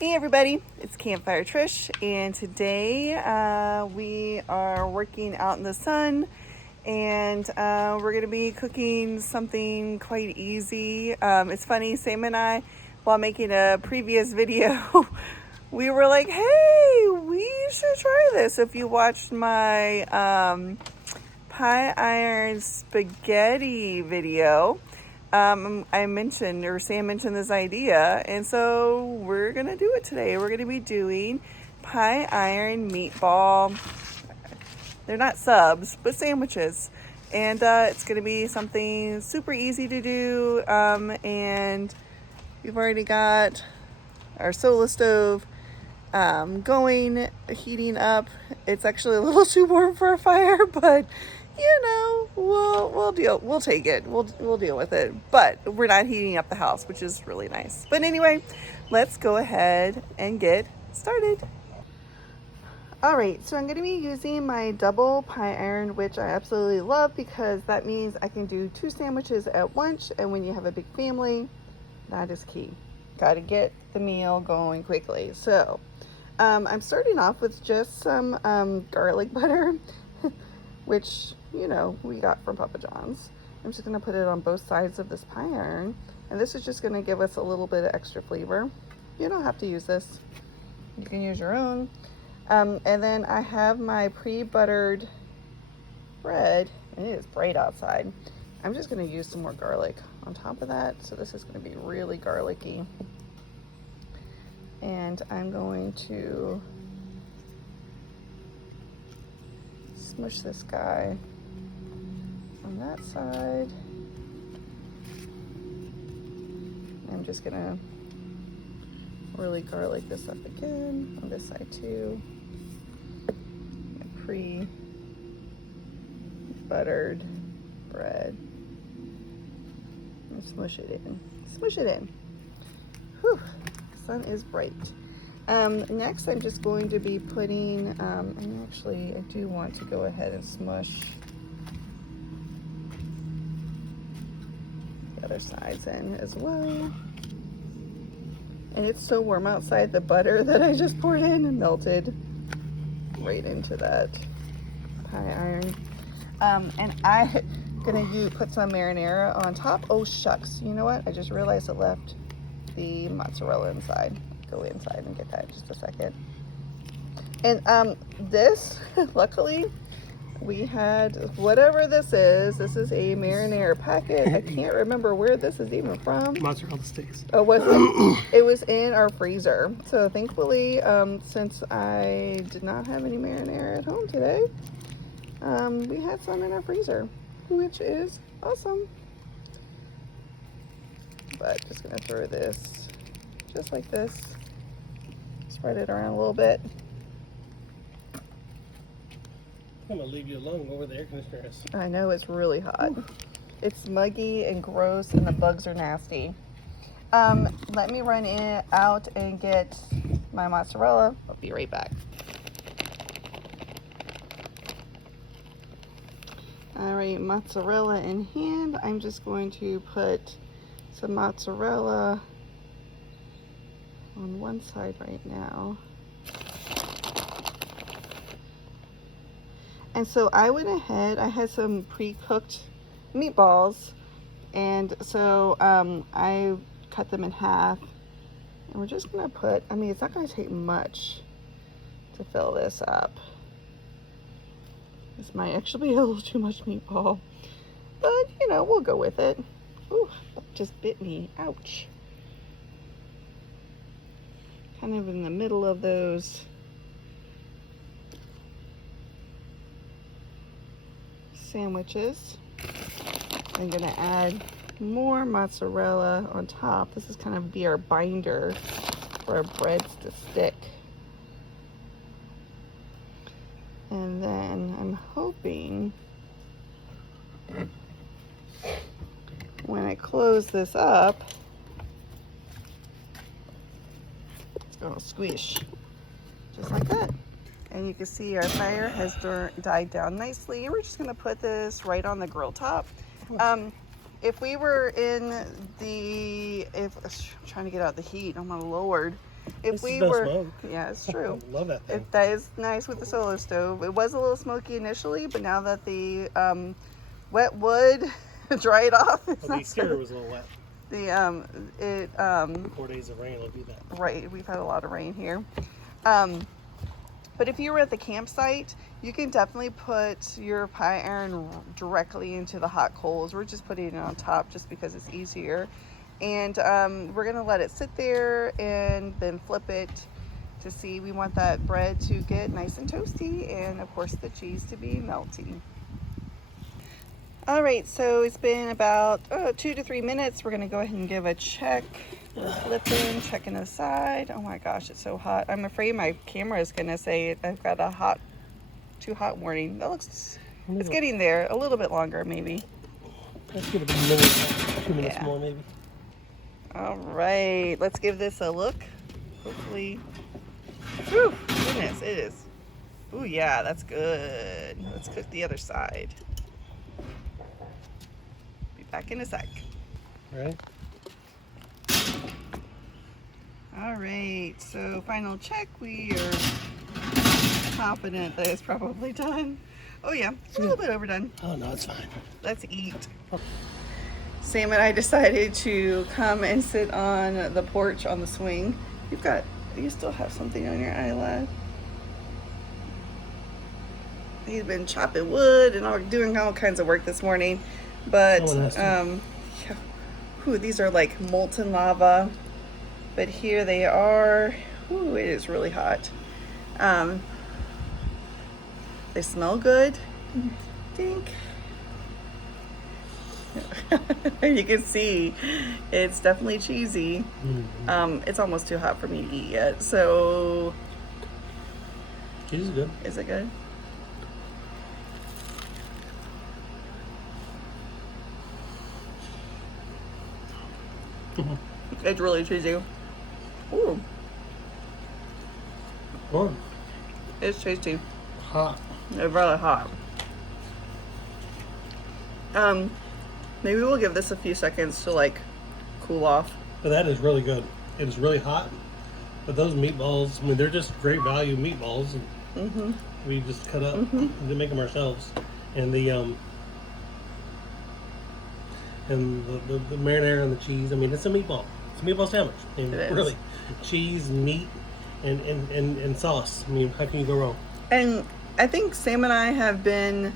Hey everybody, it's Campfire Trish, and today we are working out in the sun, and we're going to be cooking something quite easy. It's funny, Sam and I, while making a previous video, we were like, hey, we should try this. If you watched my pie iron spaghetti video, I mentioned, or Sam mentioned this idea, and so we're gonna do it today. We're gonna be doing pie iron meatball. They're not subs, but sandwiches, and it's gonna be something super easy to do. And we've already got our solar stove going, heating up. It's actually a little too warm for a fire, but you know, we'll take it. We'll deal with it. But we're not heating up the house, which is really nice. But anyway, let's go ahead and get started. All right, so I'm going to be using my double pie iron, which I absolutely love because that means I can do 2 sandwiches at once. And when you have a big family, that is key. Got to get the meal going quickly. So I'm starting off with just some garlic butter, which, you know, we got from Papa John's. I'm just going to put it on both sides of this pie iron. And this is just going to give us a little bit of extra flavor. You don't have to use this. You can use your own. And then I have my pre-buttered bread, and it is bright outside. I'm just going to use some more garlic on top of that. So this is going to be really garlicky. And I'm going to smush this guy on that side. I'm just going to really garlic this up again on this side too. My pre-buttered bread. And smush it in. Smush it in. Whew, the sun is bright. Next, I'm just going to be putting, and actually I do want to go ahead and smush the other sides in as well. And it's so warm outside, the butter that I just poured in and melted right into that pie iron. And I'm gonna put some marinara on top. Oh shucks, you know what? I just realized I left the mozzarella inside. Go inside and get that in just a second. And this, luckily, we had whatever this is. This is a marinara packet. I can't remember where this is even from. Mozzarella sticks. Oh, was it? It was in our freezer. So thankfully, since I did not have any marinara at home today, we had some in our freezer, which is awesome. But just gonna throw this just like this. Spread it around a little bit. I'm gonna leave you alone. Go where the air conditioner is. I know it's really hot. It's muggy and gross, and the bugs are nasty. Let me run out and get my mozzarella. I'll be right back. All right, mozzarella in hand. I'm just going to put some mozzarella on one side right now. And so I went ahead, I had some pre-cooked meatballs, and so I cut them in half, and we're just gonna put, I mean, it's not gonna take much to fill this up. This might actually be a little too much meatball, but you know, we'll go with it. Ooh, that just bit me, ouch. Kind of in the middle of those sandwiches. I'm gonna add more mozzarella on top. This is kind of be our binder for our breads to stick. And then I'm hoping when I close this up, it's gonna squish just like that. And you can see our fire has died down nicely. We're just gonna put this right on the grill top. If we were in the, I'm trying to get out the heat, oh my lord. if This we is no were, smoke. yeah, it's true. Love that thing. That is nice with the solo stove. It was a little smoky initially, but now that the wet wood dried off, it's The not exterior so. was a little wet. 4 days of rain will do that. Right, we've had a lot of rain here. But if you were at the campsite, you can definitely put your pie iron directly into the hot coals. We're just putting it on top just because it's easier. And we're gonna let it sit there and then flip it to see. We want that bread to get nice and toasty, and of course the cheese to be melty. All right, so it's been about 2 to 3 minutes. We're gonna go ahead and give a check. We're flipping, checking the side. Oh my gosh, it's so hot. I'm afraid my camera is gonna say I've got a too hot warning. That looks, it's getting there. A little bit longer maybe. Let's give it a minute, 2 minutes Yeah. more maybe. All right, let's give this a look. Hopefully, whew, goodness, it is. Oh yeah, that's good. Let's cook the other side. Be back in a sec. Right? All right, so final check. We are confident that it's probably done. Oh yeah, it's a little bit overdone. Oh no, it's fine. Let's eat. Sam and I decided to come and sit on the porch on the swing. You still have something on your eyelid. He's been chopping wood and doing all kinds of work this morning. But, yeah. Ooh, these are like molten lava. But here they are. Ooh, it is really hot. They smell good. Dink. You can see it's definitely cheesy. It's almost too hot for me to eat yet. So, Cheese is good. is it good? It's really cheesy. Ooh, Good. it's tasty. Hot. It's really hot. Maybe we'll give this a few seconds to like cool off. But that is really good. It is really hot. But those meatballs, I mean, they're just great value meatballs. And we just cut up and then make them ourselves. And the marinara and the cheese. I mean, it's a meatball. It's a meatball sandwich. I mean, It is. really, cheese, meat, and sauce. I mean, how can you go wrong? And I think Sam and I have been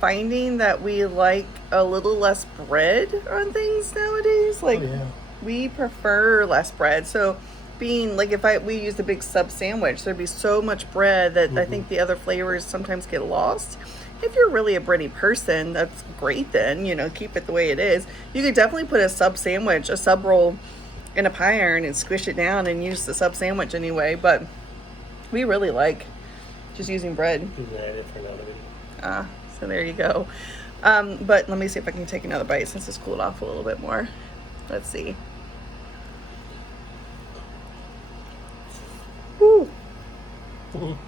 finding that we like a little less bread on things nowadays. Like, we prefer less bread. So being like, if we used a big sub sandwich, there'd be so much bread that I think the other flavors sometimes get lost. If you're really a bready person, that's great then, keep it the way it is. You could definitely put a sub sandwich, a sub roll in a pie iron and squish it down and use the sub sandwich anyway. But we really like just using bread. So there you go. But let me see if I can take another bite since it's cooled off a little bit more. Let's see. Ooh. Oh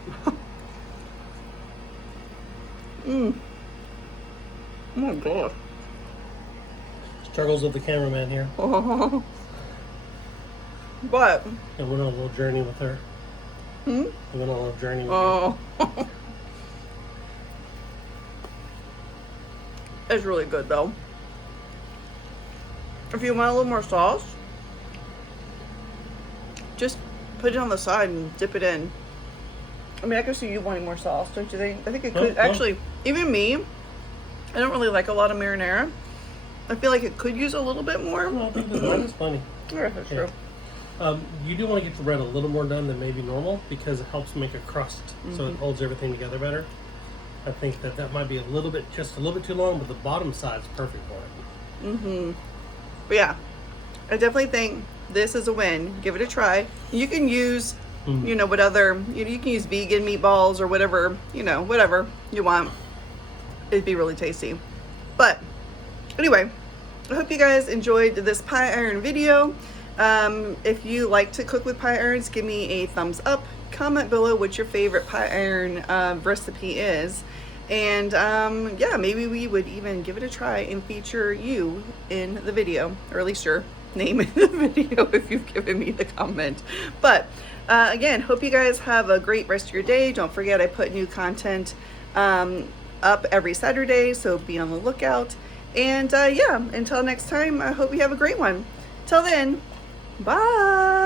my god. Struggles of the cameraman here. But I went on a little journey with her. We went on a little journey with her. It's really good though. If you want a little more sauce, just put it on the side and dip it in. I mean, I can see you wanting more sauce, don't you think? I think it could actually, even me, I don't really like a lot of marinara. I feel like it could use a little bit more. Well, I think the mine is plenty. Yeah, that's true. You do want to get the bread a little more done than maybe normal because it helps make a crust, so it holds everything together better. I think that might be just a little bit too long, but the bottom side's perfect for it. But yeah, I definitely think this is a win. Give it a try. You can use, what other, you can use vegan meatballs or whatever, whatever you want. It'd be really tasty. But anyway, I hope you guys enjoyed this pie iron video. If you like to cook with pie irons, give me a thumbs up. Comment below what your favorite pie iron recipe is. And yeah, maybe we would even give it a try and feature you in the video, or at least your name in the video if you've given me the comment. But again, hope you guys have a great rest of your day. Don't forget, I put new content up every Saturday, so be on the lookout. And yeah, until next time, I hope you have a great one. Till then, bye.